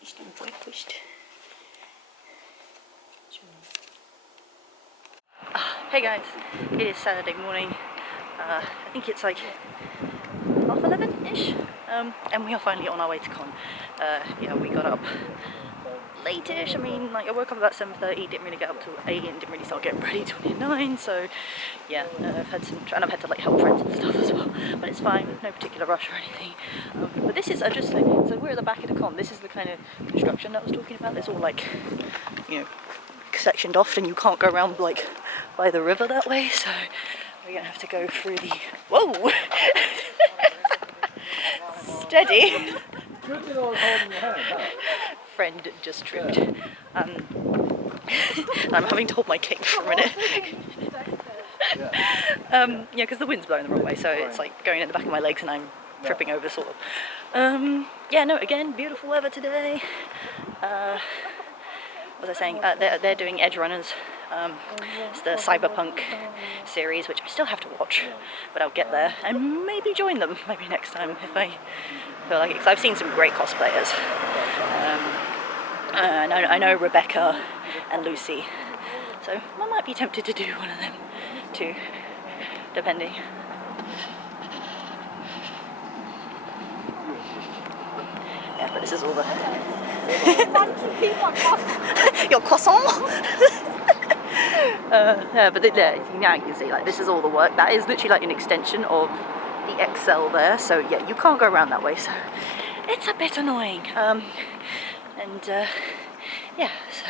He's doing breakfast. Hey guys, it is Saturday morning. I think it's like 11:30ish, and we are finally on our way to con. Yeah, we got up late-ish. I mean, like I woke up about 7:30, didn't really get up till 8, and didn't really start getting ready till 9. So yeah, I've had to like help friends and stuff as well. But it's fine, no particular rush or anything. But this is so we're at the back of the con. This is the kind of construction that I was talking about. It's all like, you know, sectioned off, and you can't go around like by the river that way. So we're gonna have to go through the. Whoa! Steady. Friend just tripped. I'm having to hold my cape for a minute. Yeah, because the wind's blowing the wrong way, so it's like going in the back of my legs, and I'm tripping over sort of. Yeah, no, again, beautiful weather today. What was I saying? They're doing Edge Runners. It's the Cyberpunk series, which I still have to watch, but I'll get there and maybe join them maybe next time if I feel like it. Because I've seen some great cosplayers. I know Rebecca and Lucy, so I might be tempted to do one of them too, depending. Yeah, but this is all the your croissant. Yeah, but now you can see, like, this is all the work. That is literally like an extension of the Excel there. So yeah, you can't go around that way. So it's a bit annoying. Yeah. So,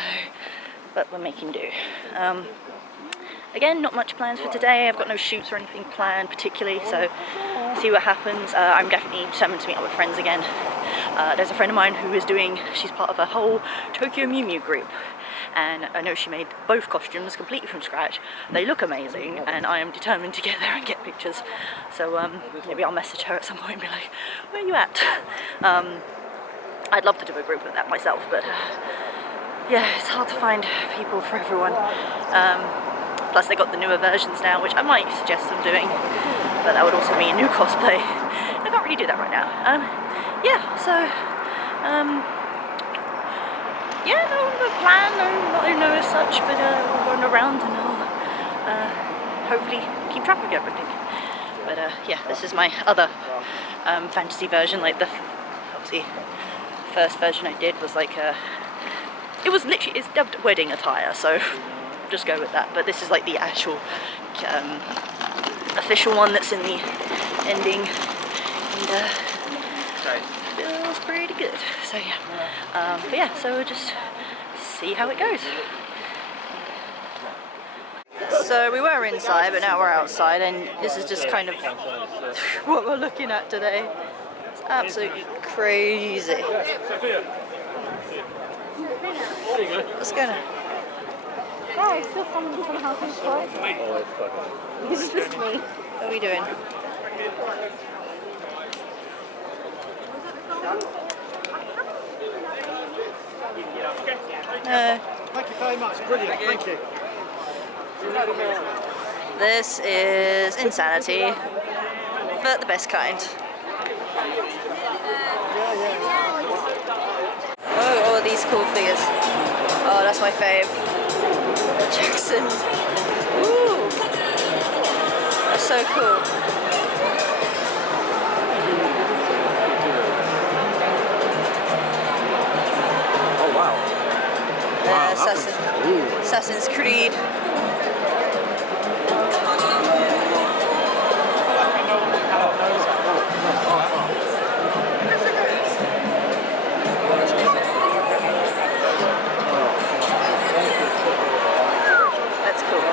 but we're making do. Again, not much plans for today. I've got no shoots or anything planned particularly. So see what happens. I'm definitely determined to meet up with friends again. There's a friend of mine who is she's part of a whole Tokyo Mew Mew group, and I know she made both costumes completely from scratch. They look amazing, and I am determined to get there and get pictures. So maybe I'll message her at some point and be like, where are you at? I'd love to do a group with that myself, but yeah, it's hard to find people for everyone. Plus they got the newer versions now, which I might suggest them doing, but that would also mean new cosplay. I can't really do that right now. Yeah, so yeah, no plan, no as such, but we'll run around and I'll hopefully keep track of everything. But yeah, this is my other fantasy version. Like the obviously first version I did was like it's dubbed wedding attire, so just go with that. But this is like the actual official one that's in the ending, and feels pretty good. So yeah, but yeah, so we'll just see how it goes. So we were inside, but now we're outside, and this is just kind of what we're looking at today. It's absolutely crazy. What's going on? Guys, still someone who's on the house toy. It's just me. What are we doing? Thank you very much. Brilliant. Thank you. This is insanity, but the best kind. Oh, all of these cool figures. Oh, that's my fave. Jackson. Ooh, that's so cool. Oh wow. Assassin's Creed. That's cool.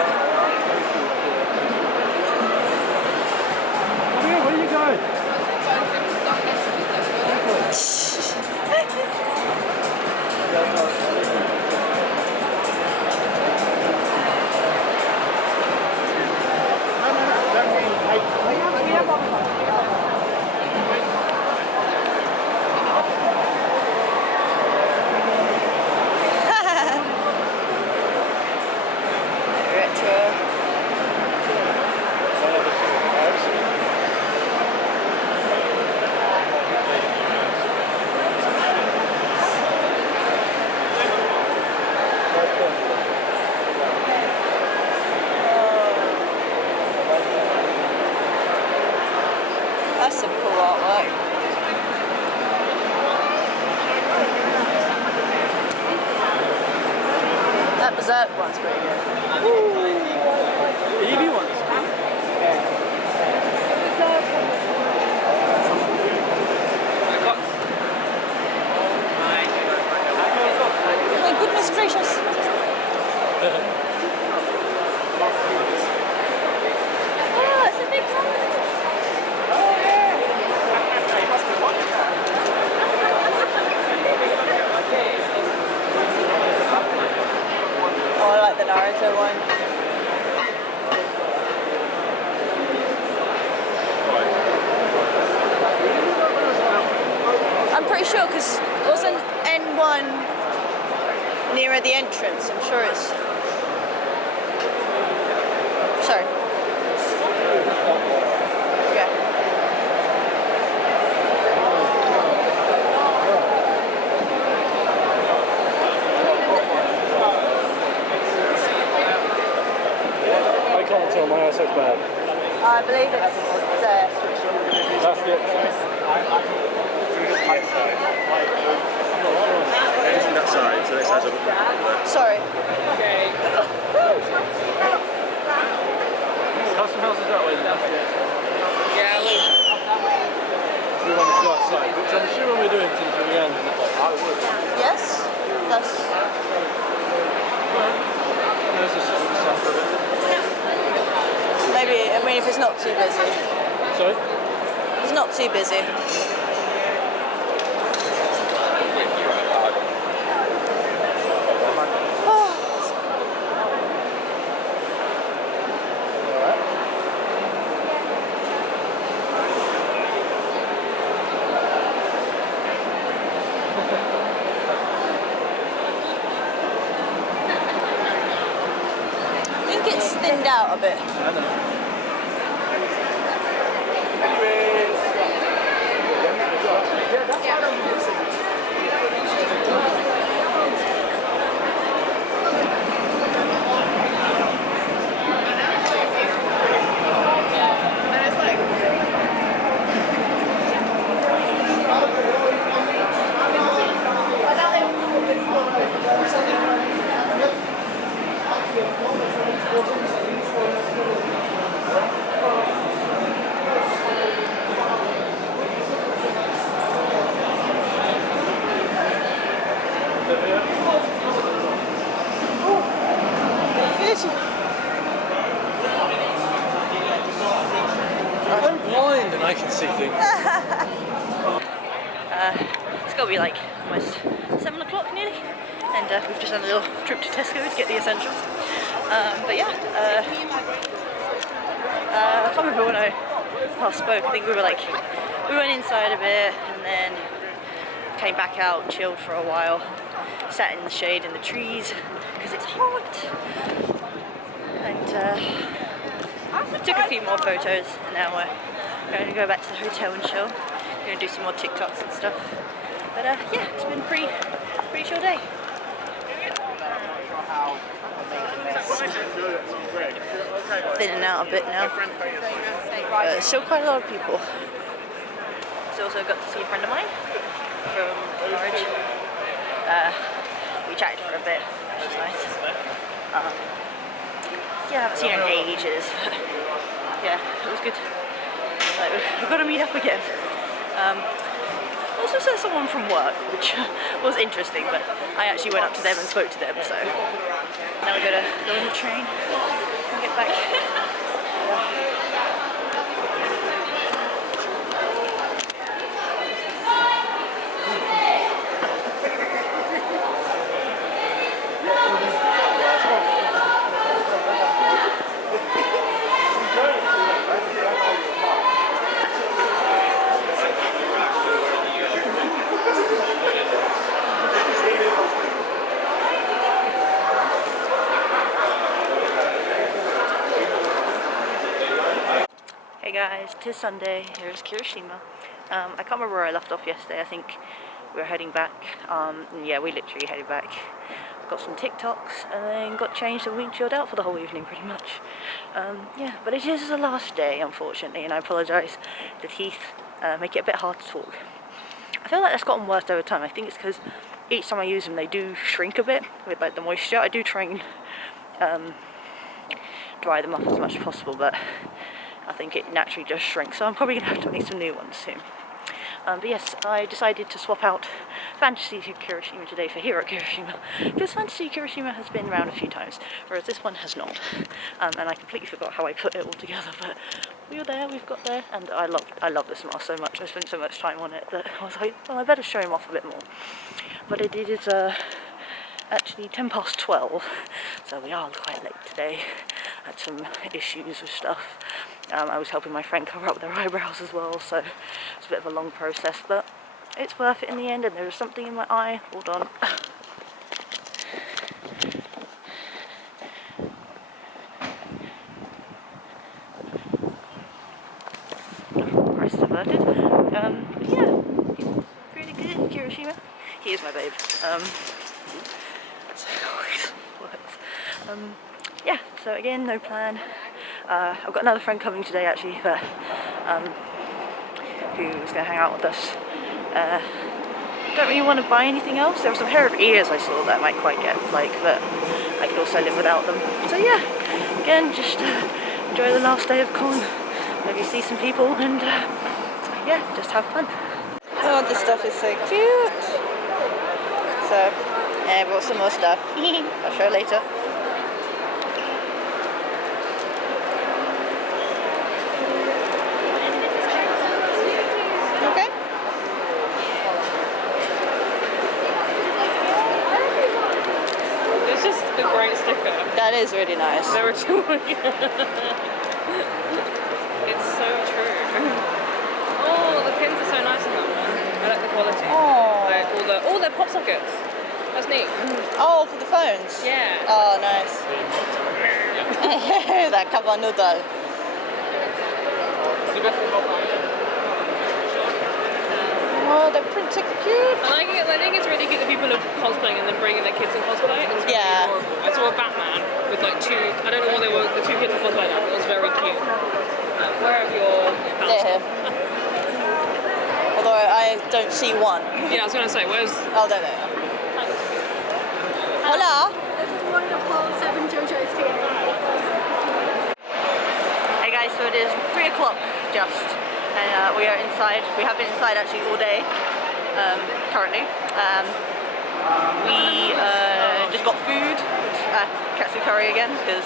Where are you going? dessert one's pretty good. The Evie ones. My goodness gracious. Oh, it's a big one. Oh, I like the Naruto one. I'm pretty sure because wasn't N1 nearer the entrance? I'm sure it's. Sorry. Yeah. I can't tell, my eyesight's bad. I believe it's there. That's it. Facing that side, so this has a... Sorry. Custom house is that way, then. Yeah. We want to go outside, which I'm assuming we're doing since we began. I would. Yes. That's. There's a sun for a bit. Maybe. I mean, if it's not too busy. Sorry? It's not too busy. I think it's thinned out a bit. I know. I'm blind and I can see things. It's got to be like almost 7 o'clock nearly, and we've just done a little trip to Tesco to get the essentials. But yeah, I can't remember when I last spoke. I think we went inside a bit and then came back out, chilled for a while, sat in the shade in the trees because it's hot, and took a few more photos, and now we're going to go back to the hotel and chill. Going to do some more TikToks and stuff. But yeah, it's been pretty chill day. Thinning out a bit now. Still quite a lot of people. So also got to see a friend of mine from Norwich. We chatted for a bit, which is nice. Yeah, I haven't seen her in ages. Yeah, it was good. Like, we've got to meet up again. Also saw someone from work, which was interesting, but I actually went up to them and spoke to them, so now we're gonna go on the train and get back. Hey guys, tis Sunday, here's Kirishima. I can't remember where I left off yesterday. I think we were heading back. And yeah, we literally headed back. Got some TikToks and then got changed and we chilled out for the whole evening pretty much. Yeah, but it is the last day unfortunately, and I apologise. The teeth make it a bit hard to talk. I feel like that's gotten worse over time. I think it's because each time I use them they do shrink a bit with like the moisture. I do try and dry them up as much as possible, but I think it naturally just shrinks, so I'm probably going to have to make some new ones soon. But yes, I decided to swap out Fantasy Kirishima today for Hero Kirishima, because Fantasy Kirishima has been around a few times, whereas this one has not. And I completely forgot how I put it all together, but we were there, we've got there, and I love this mask so much. I spent so much time on it that I was like, well, I better show him off a bit more. But it is actually 12:10, so we are quite late today. Had some issues with stuff. I was helping my friend cover up their eyebrows as well, so it's a bit of a long process, but it's worth it in the end. And there is something in my eye. Hold on. Crisis averted. Yeah, he's pretty good, Kirishima. He is my babe. Yeah, so again, no plan. I've got another friend coming today actually, but who's going to hang out with us. Don't really want to buy anything else. There were some pair of ears I saw that I might quite get, like, that I could also live without them. So yeah, again, just enjoy the last day of con. Maybe see some people and yeah, just have fun. Oh, this stuff is so cute. So yeah, I brought some more stuff. I'll show later. That is really nice. There were two. It's so true. Oh, the pins are so nice in that one. I like the quality. Oh. Like all their pop sockets. That's neat. Oh, for the phones? Yeah. Oh, nice. That cover noodle. Oh, the prints are cute. I think it's really cute that people are cosplaying and then bringing their kids in cosplay. It's really adorable. I saw a Batman with like two, I don't know what they were, the two kids were cosplaying that. It was very cute. Where are your pals? They're here. Although I don't see one. Yeah, I was going to say, where's... Oh, there they are. Hola. There's a load of Pole 7 JoJo's here. Hey guys, so it is 3 o'clock just. And we are inside. We have been inside actually all day currently. We just got food, katsu curry again, because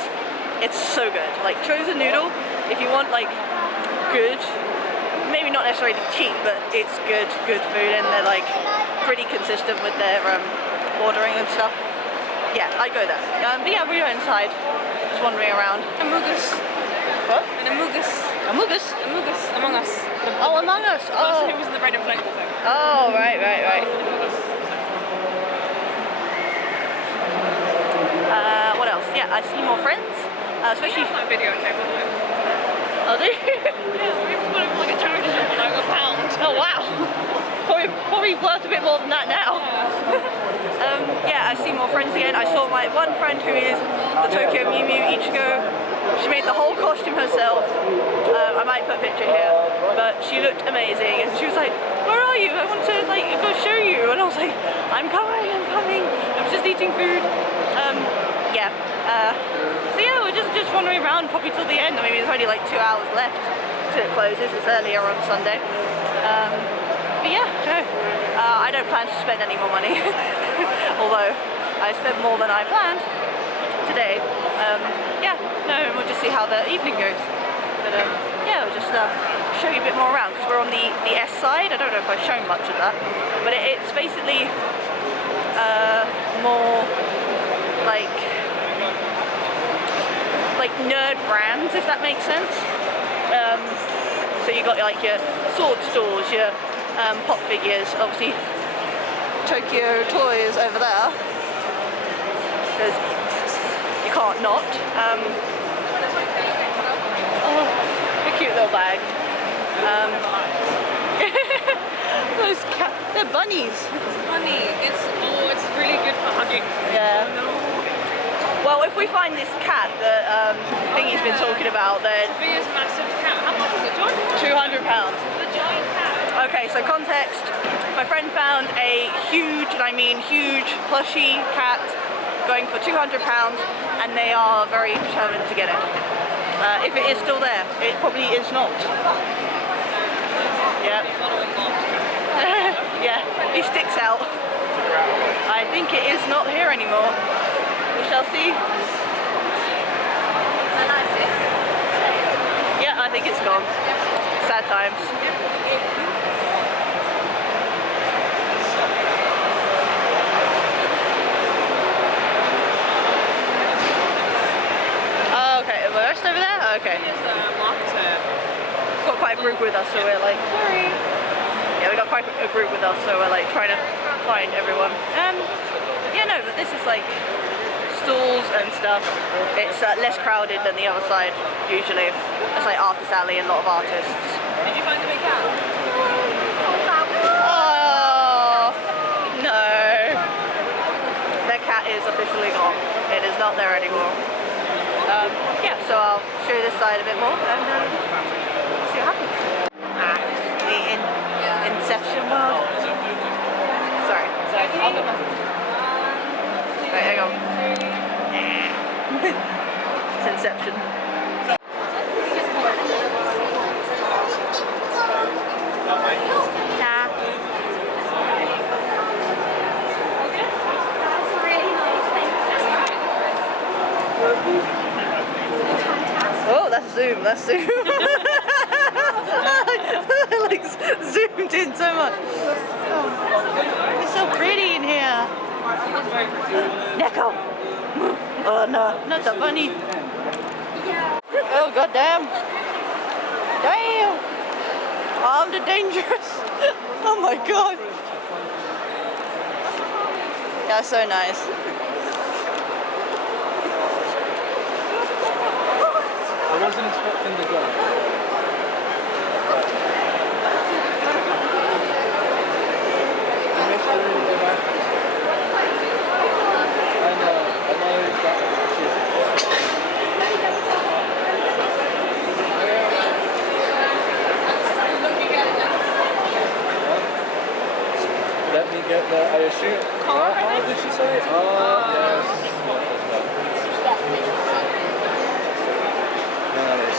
it's so good. Like chosen noodle, if you want like good, maybe not necessarily cheap, but it's good food, and they're like pretty consistent with their ordering and stuff. Yeah, I'd go there. But yeah, we are inside, just wandering around. Amogus. What? An Amogus. Amogus? Amogus. Among Us. Oh, Among Us. Oh. It was in the red inflatable thing. Oh, right. What else? Yeah, I see more friends, especially. My video okay, by the way. Oh, do you? Yeah, we put it like a charity shop for like £1. Oh, wow. Probably worth a bit more than that now. Yeah, I see more friends again. I saw my one friend who is the Tokyo Mew Mew Ichigo. She made the whole costume herself. I might put a picture here, but she looked amazing. And she was like, "Where are you? I want to like go show you." And I was like, I'm coming. I was just eating food. Yeah. So yeah, we're just wandering around probably till the end. I mean, there's only like 2 hours left till it closes. It's earlier on Sunday. But yeah, no. I don't plan to spend any more money, although I spent more than I planned today. Yeah, no, we'll just see how the evening goes. But yeah, we'll just show you a bit more around, because we're on the S side. I don't know if I've shown much of that, but it's basically more like nerd brands, if that makes sense. So you got like your sword stores, your pop figures, obviously Tokyo Toys over there, because you can't not. Oh, a cute little bag. Those they're bunnies. Funny. It's really good for hugging. Yeah. Well, if we find this cat that Thingy's been talking about, then Sophia's massive cat. How much is it? £200? £200. The giant cat. Okay, so context. My friend found found a huge, and I mean huge, plushy cat going for £200, and they are very determined to get it. If it is still there, it probably is not. Yeah. Yeah, he sticks out. I think it is not here anymore. We shall see. Yeah, I think it's gone. Sad times. Oh, okay, we're just over there? Okay. Got quite a group with us, so we're like, sorry. Yeah, we got quite a group with us, so we're like trying to find everyone. Yeah, no, but this is like stalls and stuff. It's less crowded than the other side usually. It's like Arthur's Alley and a lot of artists. Did you find the big cat? Oh no, their cat is officially gone. It is not there anymore. Yeah, so I'll show you this side a bit more and see what happens. The Inception world. Sorry. I'll go back. Right, hang on. It's Inception. Oh, that's zoom, that's zoom. Like zoomed in so much. Oh, it's so pretty in here. Neko! Oh no, not the bunny. Oh god damn. Damn! Armed and dangerous. Oh my god. That's so nice. I wasn't expecting the gun. Let me get the, I assume. What did she say? Oh, yes. No, that is.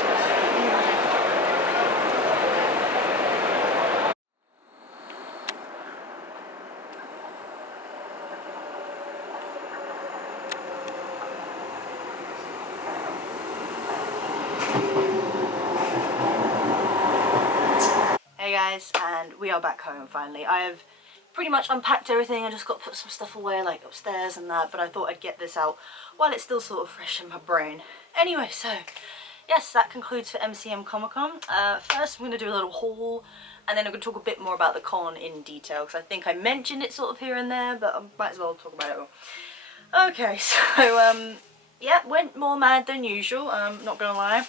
Hey guys, and we are back home finally. I have pretty much unpacked everything. I just got to put some stuff away like upstairs and that, but I thought I'd get this out while it's still sort of fresh in my brain. Anyway, so yes, that concludes for MCM Comic Con. First I'm going to do a little haul, and then I'm going to talk a bit more about the con in detail, because I think I mentioned it sort of here and there, but I might as well talk about it all. Okay, so yeah, went more mad than usual, not gonna lie.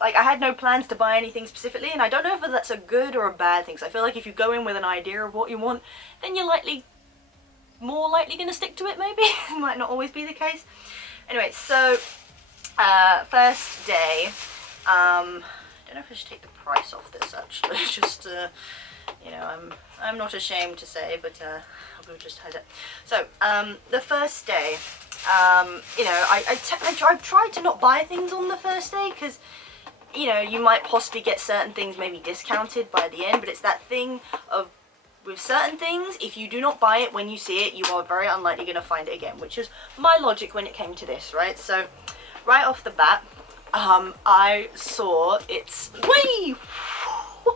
I had no plans to buy anything specifically, and I don't know if that's a good or a bad thing, because I feel like if you go in with an idea of what you want, then you're more likely going to stick to it, maybe. It might not always be the case. Anyway, so first day, I don't know if I should take the price off this actually, just you know, I'm not ashamed to say, but I'll just hide it. So the first day, you know, I've tried to not buy things on the first day, because you know, you might possibly get certain things maybe discounted by the end, but it's that thing of, with certain things, if you do not buy it when you see it, you are very unlikely going to find it again, which is my logic when it came to this, right? So, right off the bat, I saw it's, whee!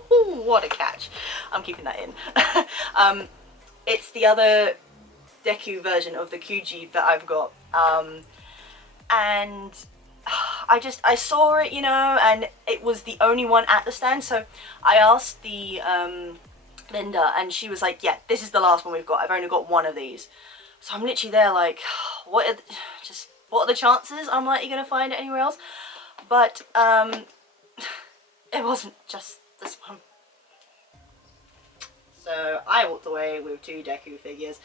What a catch. I'm keeping that in. It's the other Deku version of the QG that I've got, and I saw it, you know, and it was the only one at the stand, so I asked the Linda, and she was like, yeah, this is the last one we've got, I've only got one of these. So I'm literally there like, what are the chances I'm likely going to find it anywhere else? But it wasn't just this one. So I walked away with 2 Deku figures.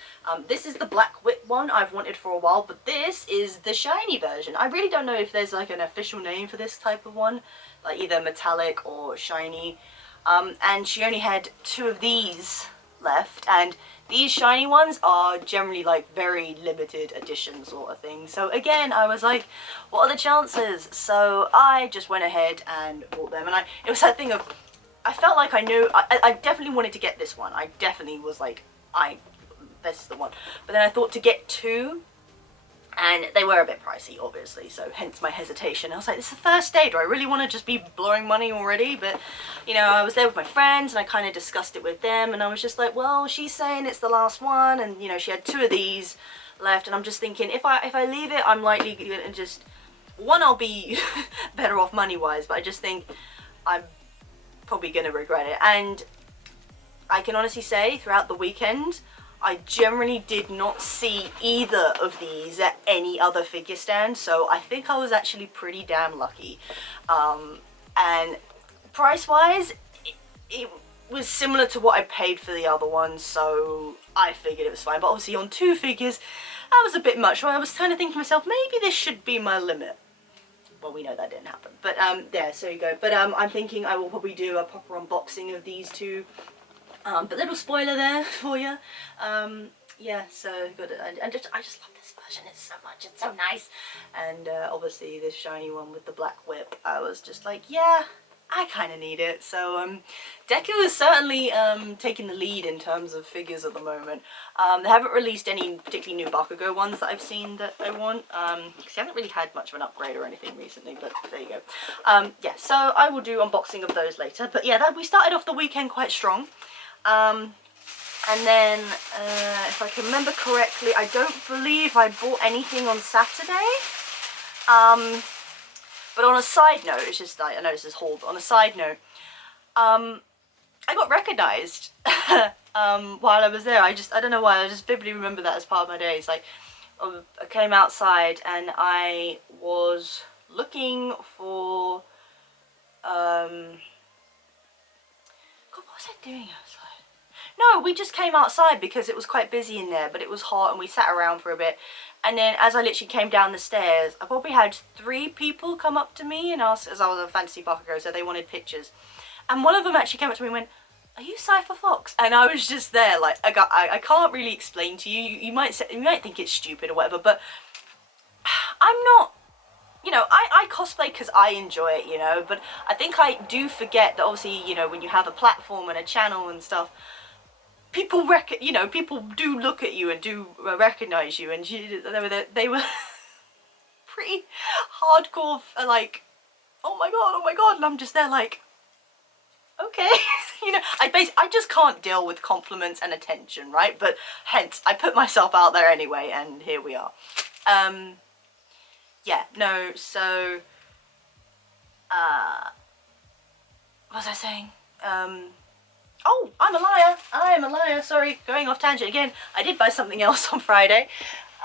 This is the Black Whip one I've wanted for a while, but this is the shiny version. I really don't know if there's like an official name for this type of one, like either metallic or shiny. And she only had 2 of these left, and these shiny ones are generally like very limited edition sort of thing. So again, I was like, what are the chances? So I just went ahead and bought them, and it was that thing of, I felt like I knew, I definitely wanted to get this one. I definitely was like, this is the one. But then I thought to get two, and they were a bit pricey, obviously, so hence my hesitation. I was like, this is the first day, do I really want to just be blowing money already? But, you know, I was there with my friends, and I kind of discussed it with them, and I was just like, well, she's saying it's the last one, and, you know, she had 2 of these left, and I'm just thinking, if I leave it, I'm likely to just, one, I'll be better off money-wise, but I just think I'm probably going to regret it. And I can honestly say, throughout the weekend, I generally did not see either of these at any other figure stand, so I think I was actually pretty damn lucky. And price-wise, it was similar to what I paid for the other ones, so I figured it was fine. But obviously on 2 figures, that was a bit much. So I was kind of thinking to myself, maybe this should be my limit. Well, we know that didn't happen. But yeah, so you go. But I'm thinking I will probably do a proper unboxing of these 2. But little spoiler there for you. Yeah, so good. I just love this version. It's so much. It's so nice. And obviously this shiny one with the black whip. I was just like, yeah, I kind of need it. So Deku is certainly taking the lead in terms of figures at the moment. They haven't released any particularly new Bakugo ones that I've seen that I want. Because they haven't really had much of an upgrade or anything recently. But there you go. Yeah, so I will do unboxing of those later. But yeah, we started off the weekend quite strong. And then, if I can remember correctly, I don't believe I bought anything on Saturday. But on a side note, it's just, I know this is hauled, on a side note, I got recognised while I was there. I don't know why, I just vividly remember that as part of my day. It's like, I came outside and I was looking for, God, what was I doing outside? No, we just came outside because it was quite busy in there, but it was hot and we sat around for a bit. And then as I literally came down the stairs, I probably had 3 people come up to me and ask, as I was a fantasy Bakugo, so they wanted pictures. And one of them actually came up to me and went, are you Cypher Fox? And I was just there, like, I can't really explain to you. You might think it's stupid or whatever, but I'm not. You know, I cosplay because I enjoy it, you know, but I think I do forget that obviously, you know, when you have a platform and a channel and stuff, people people do look at you and do recognize you, and they were pretty hardcore, like, oh my god, and I'm just there like, okay. You know, I just can't deal with compliments and attention, right? But hence I put myself out there anyway, and here we are. Yeah, no, so what was I saying? Oh, I'm a liar. I am a liar. Sorry, going off tangent again. I did buy something else on Friday.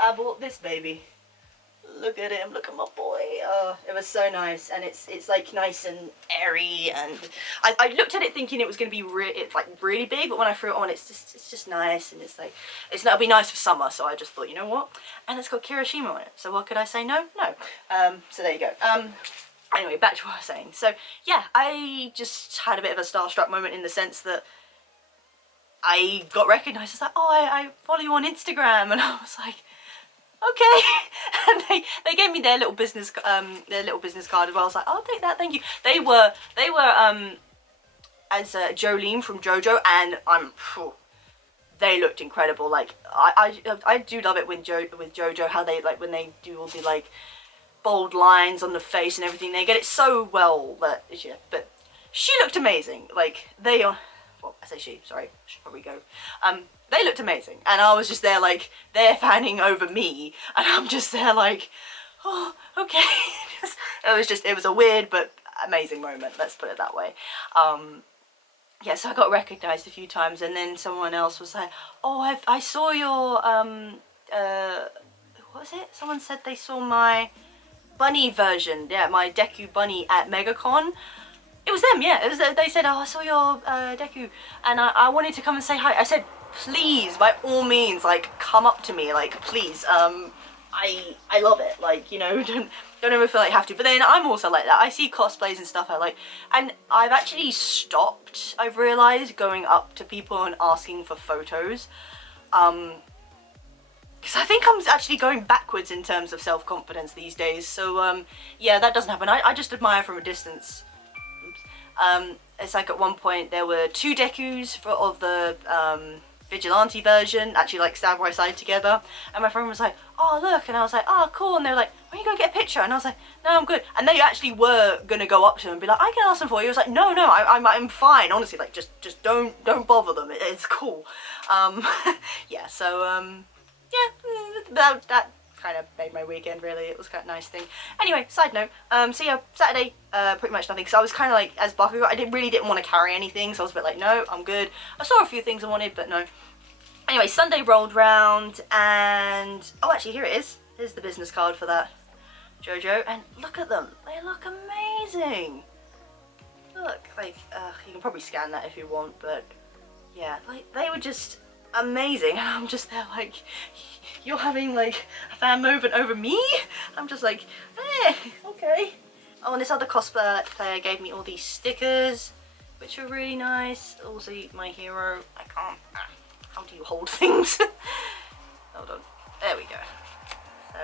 I bought this baby. Look at him. Look at my boy. Oh, it was so nice, and it's like nice and airy. And I looked at it thinking it was going to be really big, but when I threw it on, it's just nice, and it's like that'll be nice for summer. So I just thought, you know what? And it's got Kirishima on it. So what could I say? No. So there you go. Anyway, back to what I was saying. So, yeah, I just had a bit of a starstruck moment in the sense that I got recognised. It's like, oh, I follow you on Instagram. And I was like, okay. And they gave me their little business card as well. I was like, I'll take that, thank you. They were as Jolene from JoJo, and they looked incredible. Like, I do love it with JoJo, how they, like, when they do all the, like, bold lines on the face and everything, they get it so well that, yeah, but she looked amazing. Like, well, I say she, sorry, should probably go. They looked amazing, and I was just there, like, they're fanning over me, and I'm just there, like, oh, okay. It was a weird but amazing moment, let's put it that way. Yeah, so I got recognised a few times, and then someone else was like, oh, I saw your, what was it? Someone said they saw my bunny version, yeah, my Deku bunny at MegaCon. It was them, yeah. It was. They said, oh, I saw your Deku, and I wanted to come and say hi. I said, please, by all means, like, come up to me, like, please. I love it. Like, you know, don't ever feel like you have to. But then I'm also like that. I see cosplays and stuff I like, and I've actually stopped, I've realised, going up to people and asking for photos. Because I think I'm actually going backwards in terms of self-confidence these days. So yeah, that doesn't happen. I just admire from a distance. Oops. It's like at one point there were 2 Dekus of the Vigilante version, actually like side by side together, and my friend was like, oh look, and I was like, oh cool, and they were like, why don't you go get a picture? And I was like, no, I'm good. And they actually were gonna go up to him and be like, I can ask them for you. I was like, no, I'm fine, honestly, like just don't bother them, it's cool. Yeah, so yeah, that kind of made my weekend, really. It was kind of a nice thing. Anyway, side note, so yeah, Saturday, pretty much nothing, because I was kind of like, as Bakugo, I really didn't want to carry anything, so I was a bit like, no, I'm good. I saw a few things I wanted, but no. Anyway, Sunday rolled round, and, oh, actually, here it is. Here's the business card for that JoJo, and look at them. They look amazing. Look, like, you can probably scan that if you want, but yeah, like, they were just amazing, and I'm just there like, you're having like a fan moment over me? I'm just like, eh, okay. Oh, and this other cosplayer gave me all these stickers, which are really nice. Also, my hero. I can't. How do you hold things? Hold on. There we go. So,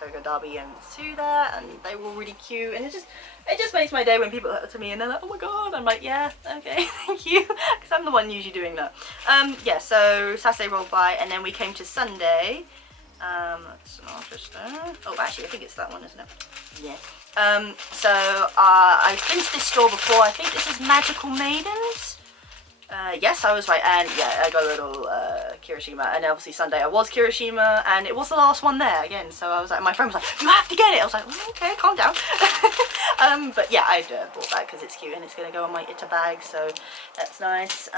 Togo Darby and Sue there, and they were all really cute, and it just makes my day when people look to me and they're like, oh my god, I'm like, yeah, okay, thank you, because I'm the one usually doing that. Yeah, so Saturday rolled by, and then we came to Sunday. That's not just there. Oh, actually, I think it's that one, isn't it? Yeah. So, I've been to this store before. I think this is Magical Maidens. Yes, I was right, and yeah, I got a little Kirishima, and obviously Sunday I was Kirishima, and it was the last one there again, so I was like, my friend was like, you have to get it. I was like, okay, calm down. But yeah, I bought that because it's cute, and it's going to go on my Ita bag, so that's nice.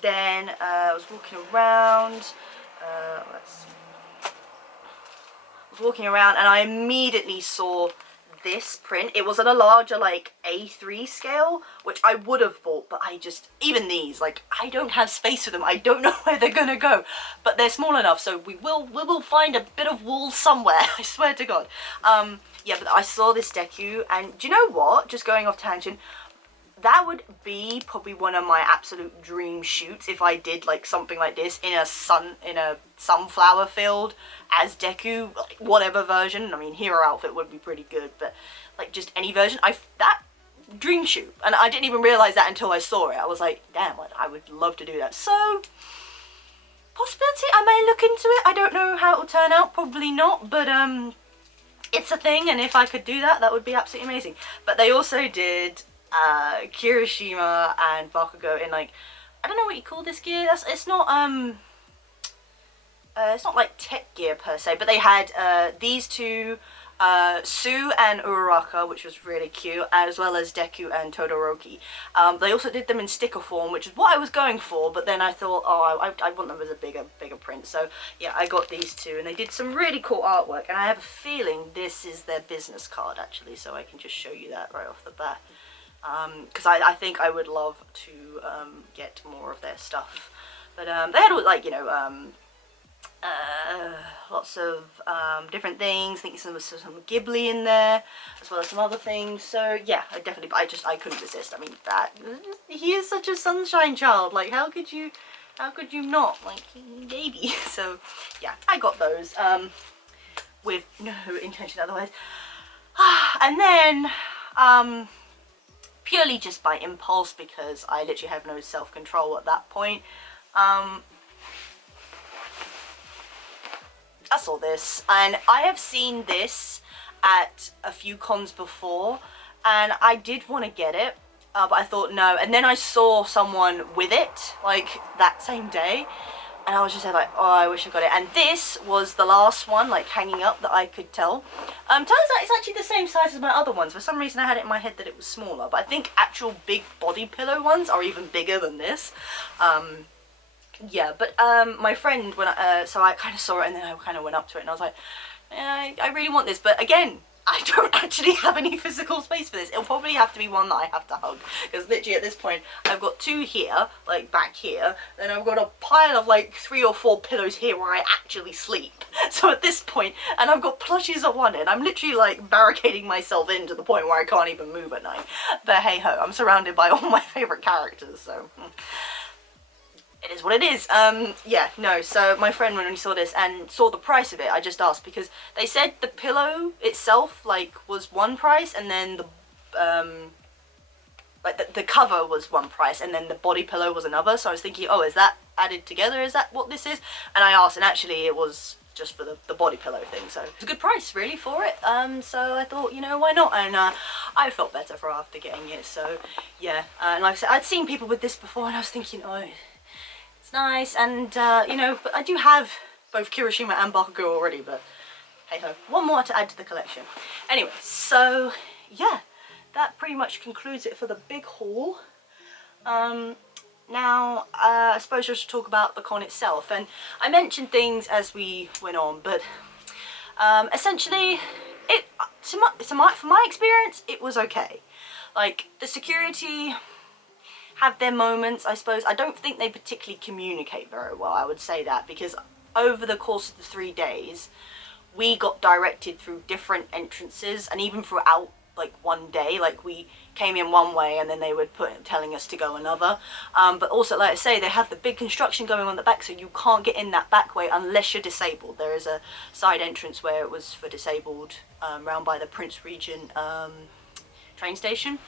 Then I was walking around, and I immediately saw this print. It was at a larger like A3 scale, which I would have bought, but even these, like, I don't have space for them. I don't know where they're gonna go, but they're small enough, so we will find a bit of wall somewhere. I swear to God. Yeah, but I saw this Deku, and do you know what? Just going off tangent, that would be probably one of my absolute dream shoots if I did like something like this in a sunflower field as Deku, like, whatever version. I mean, hero outfit would be pretty good, but like just any version, that dream shoot, and I didn't even realize that until I saw it. I was like, damn, I would love to do that. So possibility, I may look into it. I don't know how it will turn out, probably not, but it's a thing, and if I could do that, that would be absolutely amazing. But they also did Kirishima and Bakugo in like, I don't know what you call this gear. It's not like tech gear per se, but they had these two, Sue and Uraraka, which was really cute, as well as Deku and Todoroki. They also did them in sticker form, which is what I was going for, but then I thought, oh, I want them as a bigger print. So yeah, I got these two, and they did some really cool artwork, and I have a feeling this is their business card actually, so I can just show you that right off the bat. Because I think I would love to get more of their stuff, but they had like, you know, lots of different things. I think there was some Ghibli in there, as well as some other things. So yeah, I couldn't resist. I mean, he is such a sunshine child. Like, how could you not, like, baby? So yeah, I got those with no intention otherwise. And then purely just by impulse, because I literally have no self-control at that point, I saw this, and I have seen this at a few cons before, and I did want to get it, but I thought no, and then I saw someone with it, like, that same day, and I was just like, oh, I wish I got it. And this was the last one, like, hanging up that I could tell. Turns out it's actually the same size as my other ones. For some reason I had it in my head that it was smaller, but I think actual big body pillow ones are even bigger than this. Yeah, but my friend, so I kind of saw it, and then I kind of went up to it, and I was like, yeah, I really want this. But again, I don't actually have any physical space for this. It'll probably have to be one that I have to hug, because literally at this point I've got 2 here, like back here, then I've got a pile of like 3 or 4 pillows here where I actually sleep. So at this point, and I've got plushies at one end, I'm literally like barricading myself in to the point where I can't even move at night. But hey ho, I'm surrounded by all my favourite characters, so it is what it is. Yeah, no, so my friend, when he saw this and saw the price of it, I just asked, because they said the pillow itself, like, was one price, and then the, like, the cover was one price, and then the body pillow was another, so I was thinking, oh, is that added together? Is that what this is? And I asked, and actually it was just for the body pillow thing, so it's a good price, really, for it. So I thought, you know, why not? And I felt better for after getting it, so, yeah. And like I said, I'd seen people with this before, and I was thinking, oh, nice, and you know, but I do have both Kirishima and Bakugo already, but hey ho, one more to add to the collection. Anyway, so yeah, that pretty much concludes it for the big haul. Now I suppose I should talk about the con itself, and I mentioned things as we went on, but essentially it from my experience, it was okay. Like, the security have their moments, I suppose. I don't think they particularly communicate very well, I would say that, because over the course of the 3 days, we got directed through different entrances, and even throughout, like, one day, like, we came in one way and then they would telling us to go another. But also, like I say, they have the big construction going on the back, so you can't get in that back way unless you're disabled. There is a side entrance where it was for disabled, round by the Prince Regent train station.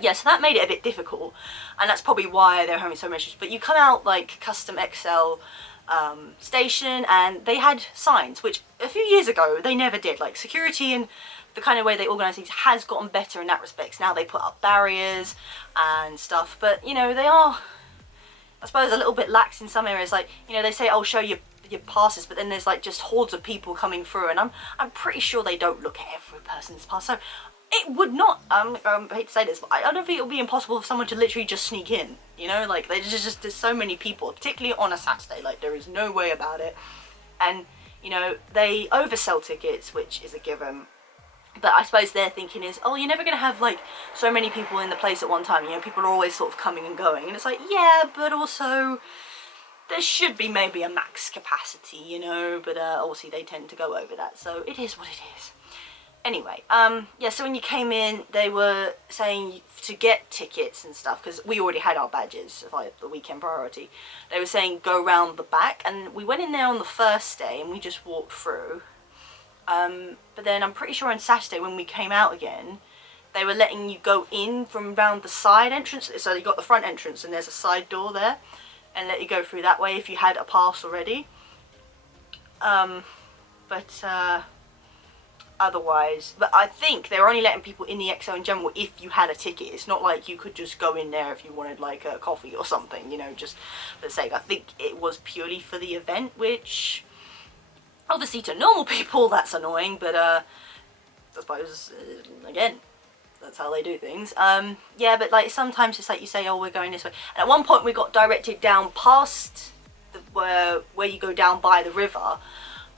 Yeah, so that made it a bit difficult, and that's probably why they're having so many issues. But you come out, like, Custom XL station, and they had signs, which a few years ago they never did. Like, security and the kind of way they organise things has gotten better in that respect. Now they put up barriers and stuff, but, you know, they are, I suppose, a little bit lax in some areas. Like, you know, they say, oh, show your passes, but then there's, like, just hordes of people coming through, and I'm pretty sure they don't look at every person's pass. So it would not, I hate to say this, but I don't think it would be impossible for someone to literally just sneak in, you know, like, there's so many people, particularly on a Saturday, like, there is no way about it. And, you know, they oversell tickets, which is a given, but I suppose their thinking is, oh, you're never going to have, like, so many people in the place at one time, you know, people are always sort of coming and going, and it's like, yeah, but also there should be maybe a max capacity, you know, but obviously they tend to go over that, so it is what it is. Anyway, yeah, so when you came in, they were saying to get tickets and stuff, because we already had our badges of, like, the weekend priority. They were saying go round the back, and we went in there on the first day and we just walked through. But then I'm pretty sure on Saturday when we came out again, they were letting you go in from round the side entrance. So you got the front entrance and there's a side door there, and let you go through that way if you had a pass already. Otherwise, but I think they were only letting people in the XO in general if you had a ticket. It's not like you could just go in there if you wanted, like, a coffee or something, you know, just for the sake. I think it was purely for the event, which obviously to normal people that's annoying, but I suppose, again, that's how they do things. Yeah, but, like, sometimes it's like you say, oh, we're going this way, and at one point we got directed down past where you go down by the river.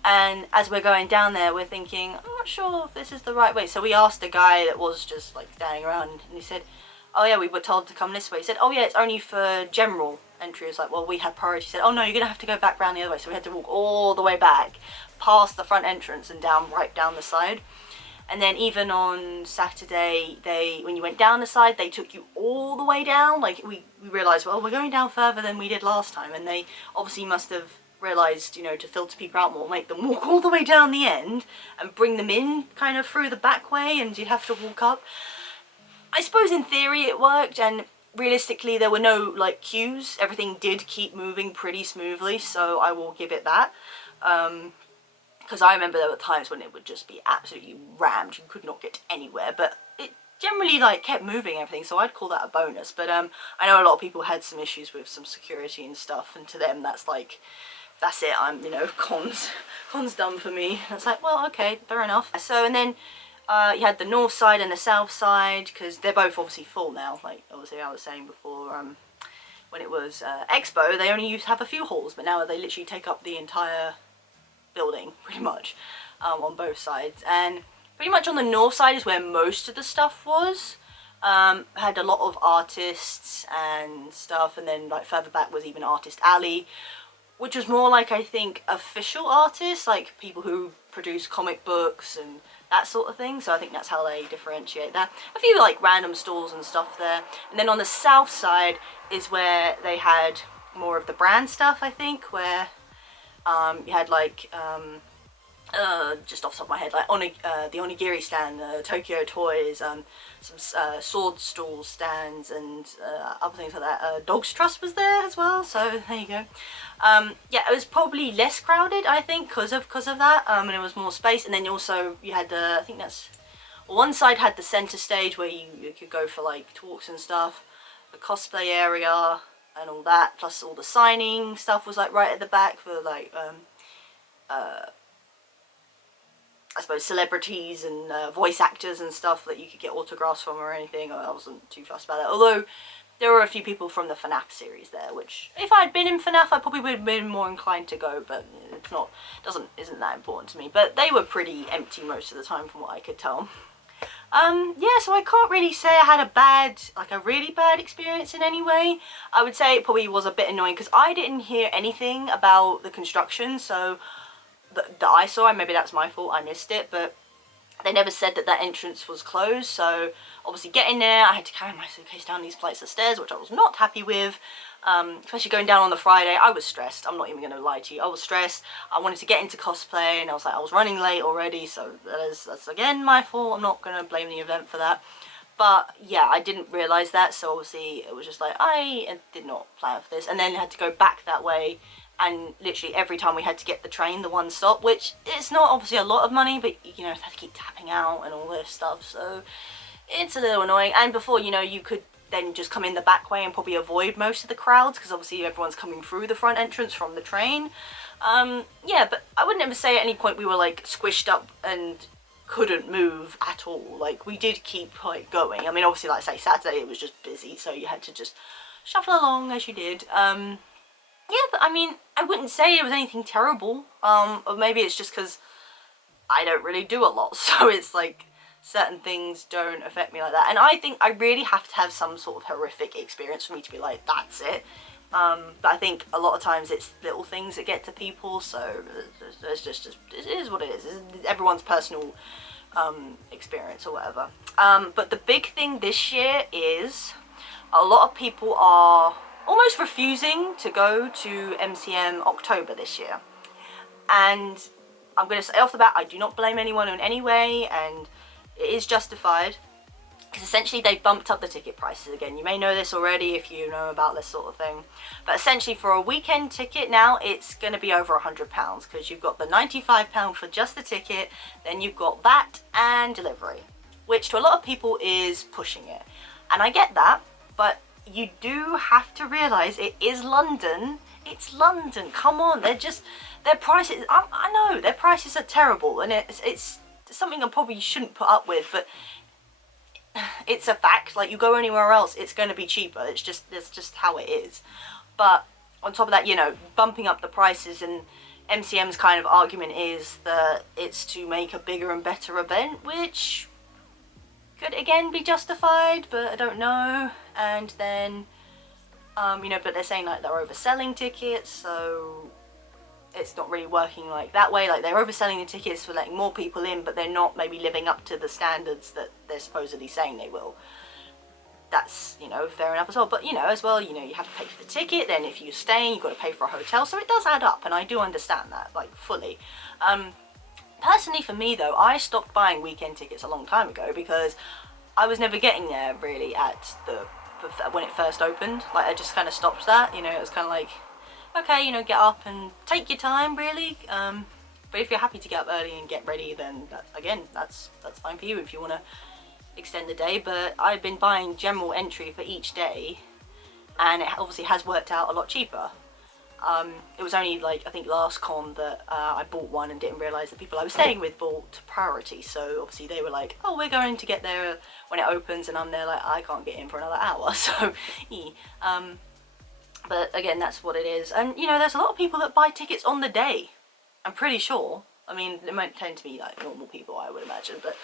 And as we're going down there, we're thinking, I'm not sure if this is the right way. So we asked a guy that was just, like, standing around, and he said, oh yeah, we were told to come this way. He said, oh yeah, it's only for general entry. It's like, well, we had priority. He said, oh no, you're going to have to go back round the other way. So we had to walk all the way back, past the front entrance and down, right down the side. And then even on Saturday, when you went down the side, they took you all the way down. Like, we realised, well, we're going down further than we did last time. And they obviously must have realised, you know, to filter people out more, make them walk all the way down the end and bring them in kind of through the back way, and you'd have to walk up. I suppose in theory it worked, and realistically there were no, like, queues. Everything did keep moving pretty smoothly, so I will give it that. Because I remember there were times when it would just be absolutely rammed, you could not get anywhere, but it generally, like, kept moving everything, so I'd call that a bonus. But I know a lot of people had some issues with some security and stuff, and to them that's like, that's it, I'm, you know, cons done for me. And it's like, well, okay, fair enough. So, and then you had the north side and the south side, because they're both obviously full now. Like, obviously I was saying before, when it was Expo, they only used to have a few halls, but now they literally take up the entire building, pretty much, on both sides. And pretty much on the north side is where most of the stuff was. Had a lot of artists and stuff, and then like further back was even Artist Alley, which was more like, I think, official artists, like people who produce comic books and that sort of thing. So I think that's how they differentiate that. A few like random stalls and stuff there. And then on the south side is where they had more of the brand stuff, I think, where you had like just off the top of my head, like the onigiri stand, Tokyo Toys, some sword stall stands, and other things like that. Dogs Trust was there as well, so there you go. Yeah, it was probably less crowded, I think, because of that, and it was more space. And then also you had I think that's, well, one side had the center stage where you could go for like talks and stuff, the cosplay area and all that, plus all the signing stuff was like right at the back for like I suppose celebrities and voice actors and stuff that you could get autographs from or anything. I wasn't too fussed about that, although there were a few people from the FNAF series there, which if I'd been in FNAF I probably would have been more inclined to go, but it's not, isn't that important to me. But they were pretty empty most of the time from what I could tell. Yeah, so I can't really say I had a really bad experience in any way. I would say it probably was a bit annoying because I didn't hear anything about the construction, so that I saw, and maybe that's my fault, I missed it, but they never said that that entrance was closed. So obviously getting there, I had to carry my suitcase down these flights of stairs, which I was not happy with, especially going down on the Friday. I was stressed, I'm not even going to lie to you, I was stressed. I wanted to get into cosplay, and I was running late already, so that's again my fault. I'm not going to blame the event for that. But yeah, I didn't realise that, so obviously it was just like, I did not plan for this, and then had to go back that way. And literally every time we had to get the train, the one stop, which it's not obviously a lot of money, but you know, had to keep tapping out and all this stuff, so it's a little annoying. And before, you know, you could then just come in the back way and probably avoid most of the crowds, because obviously everyone's coming through the front entrance from the train. Yeah, but I would never say at any point we were like squished up and couldn't move at all. Like, we did keep like going. I mean, obviously, like I say, Saturday it was just busy, so you had to just shuffle along as you did. Yeah, but I mean, I wouldn't say it was anything terrible, or maybe it's just because I don't really do a lot, so it's like certain things don't affect me like that. And I think I really have to have some sort of horrific experience for me to be like, that's it. But I think a lot of times it's little things that get to people, so it's just it is what it is. It's everyone's personal experience or whatever. But the big thing this year is a lot of people are almost refusing to go to MCM October this year. And I'm going to say off the bat, I do not blame anyone in any way, and it is justified, because essentially they bumped up the ticket prices again. You may know this already if you know about this sort of thing, but essentially for a weekend ticket now, it's going to be over £100, because you've got the £95 for just the ticket, then you've got that and delivery, which to a lot of people is pushing it. And I get that, but you do have to realise it is London. It's London, come on. Their prices, I know, their prices are terrible, and it's something I probably shouldn't put up with, but it's a fact. Like, you go anywhere else, it's going to be cheaper. It's just how it is. But on top of that, you know, bumping up the prices, and MCM's kind of argument is that it's to make a bigger and better event, which could again be justified, but I don't know. And then, you know, but they're saying like they're overselling tickets, so it's not really working like that way. Like, they're overselling the tickets for letting more people in, but they're not maybe living up to the standards that they're supposedly saying they will. That's, you know, fair enough as well. But, you know, as well, you know, you have to pay for the ticket, then if you're staying, you've got to pay for a hotel, so it does add up, and I do understand that, like, fully. Personally, for me though, I stopped buying weekend tickets a long time ago, because I was never getting there really at when it first opened. Like, I just kind of stopped that, you know. It was kind of like, okay, you know, get up and take your time, really. But if you're happy to get up early and get ready, then that's fine for you if you want to extend the day. But I've been buying general entry for each day, and it obviously has worked out a lot cheaper. It was only like, I think last con that I bought one and didn't realise the people I was staying with bought priority, so obviously they were like, oh, we're going to get there when it opens, and I'm there like, I can't get in for another hour, so but again, that's what it is. And you know, there's a lot of people that buy tickets on the day, I'm pretty sure. I mean, they might tend to be like normal people, I would imagine, but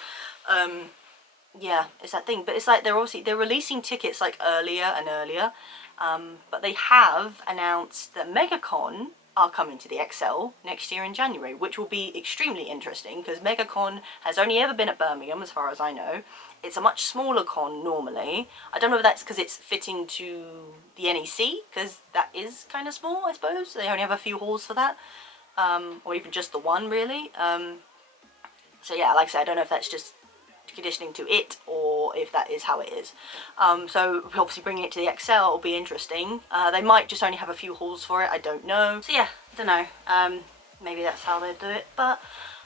yeah, it's that thing. But it's like they're releasing tickets like earlier and earlier, but they have announced that MegaCon are coming to the XL next year in January, which will be extremely interesting because MegaCon has only ever been at Birmingham as far as I know. It's a much smaller con normally. I don't know if that's because it's fitting to the NEC, because that is kind of small, I suppose. They only have a few halls for that, or even just the one really. So yeah, like I said, I don't know if that's just conditioning to it or if that is how it is. So obviously bringing it to the XL will be interesting. They might just only have a few halls for it, I don't know. So yeah, I don't know. Maybe that's how they do it, but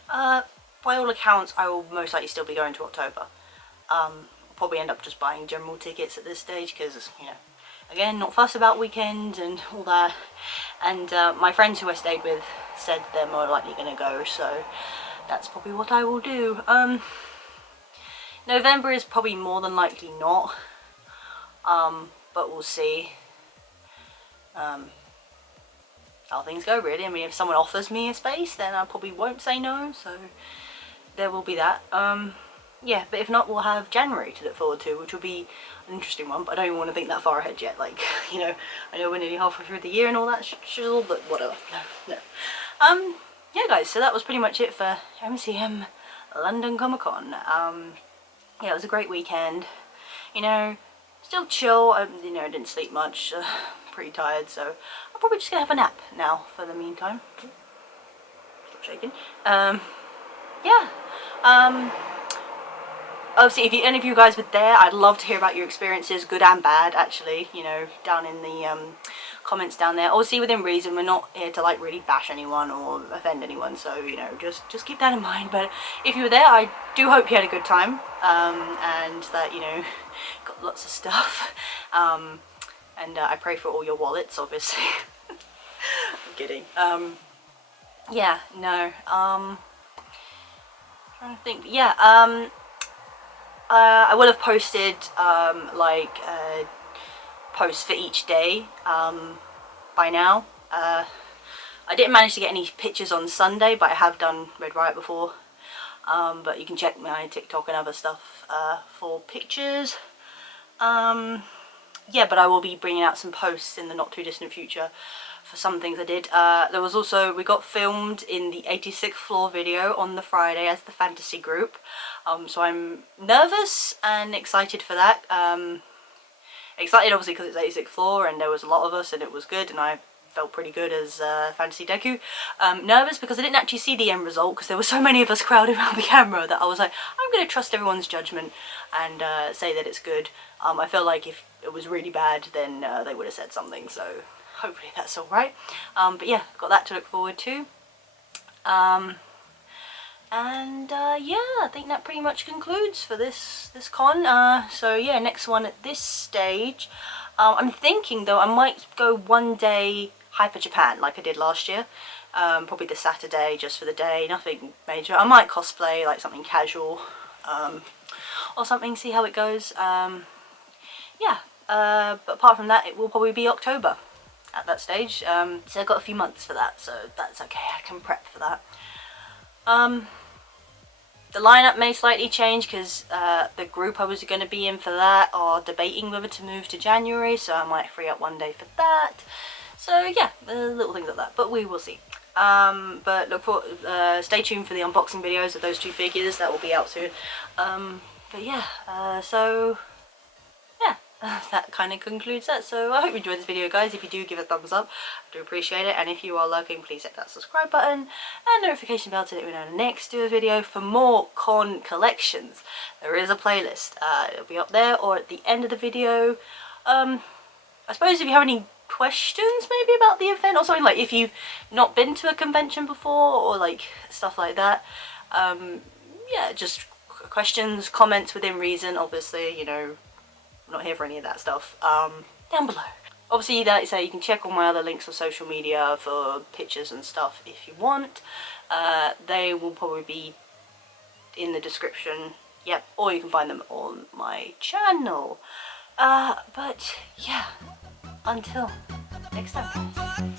by all accounts I will most likely still be going to October. Probably end up just buying general tickets at this stage because, you know, again, not fussed about weekends and all that. And my friends who I stayed with said they're more likely going to go, so that's probably what I will do. November is probably more than likely not, but we'll see how things go really. I mean, if someone offers me a space, then I probably won't say no, so there will be that. Yeah, but if not, we'll have January to look forward to, which will be an interesting one, but I don't even want to think that far ahead yet. Like, you know, I know we're nearly halfway through the year and all that shizzle, but whatever. No. Yeah guys, so that was pretty much it for MCM London Comic Con. Yeah, it was a great weekend, you know, still chill. You know, I didn't sleep much, pretty tired, so I'm probably just gonna have a nap now for the meantime. Stop shaking. Yeah, obviously if any of you guys were there, I'd love to hear about your experiences, good and bad actually, you know, down in the comments down there. Obviously within reason, we're not here to like really bash anyone or offend anyone, so you know, just keep that in mind. But if you were there, I do hope you had a good time, and that, you know, got lots of stuff, and I pray for all your wallets, obviously. I'm kidding. Yeah, no, trying to think, but yeah, I will have posted like posts for each day by now. I didn't manage to get any pictures on Sunday, but I have done Red Riot before. But you can check my TikTok and other stuff for pictures. Yeah, but I will be bringing out some posts in the not too distant future for some things I did. There was also, we got filmed in the 86th floor video on the Friday as the fantasy group. So I'm nervous and excited for that. Excited obviously because it's 86th floor and there was a lot of us and it was good and I felt pretty good as Fantasy Deku. Nervous because I didn't actually see the end result because there were so many of us crowded around the camera that I was like, I'm going to trust everyone's judgment and say that it's good. I feel like if it was really bad then they would have said something, so hopefully that's alright. But yeah, got that to look forward to. Yeah, I think that pretty much concludes for this con. So yeah, next one at this stage. I'm thinking though I might go one day Hyper Japan like I did last year. Probably the Saturday just for the day, nothing major. I might cosplay like something casual or something, see how it goes. Yeah, but apart from that it will probably be October at that stage. So I've got a few months for that, so that's okay, I can prep for that. The lineup may slightly change because the group I was going to be in for that are debating whether to move to January, so I might free up one day for that. So yeah, little things like that, but we will see. But look for, stay tuned for the unboxing videos of those two figures, that will be out soon. But yeah, so yeah, that kind of concludes that. So I hope you enjoyed this video guys. If you do, give it a thumbs up, I do appreciate it, and if you are lurking, please hit that subscribe button and notification bell to let me know the next do a video for more con collections. There is a playlist, it'll be up there or at the end of the video. I suppose if you have any questions maybe about the event or something, like if you've not been to a convention before or like stuff like that, yeah, just questions, comments within reason, obviously, you know, I'm not here for any of that stuff, down below. Obviously, like I say, you can check all my other links on social media for pictures and stuff if you want. They will probably be in the description, yep, or you can find them on my channel. But yeah, until next time.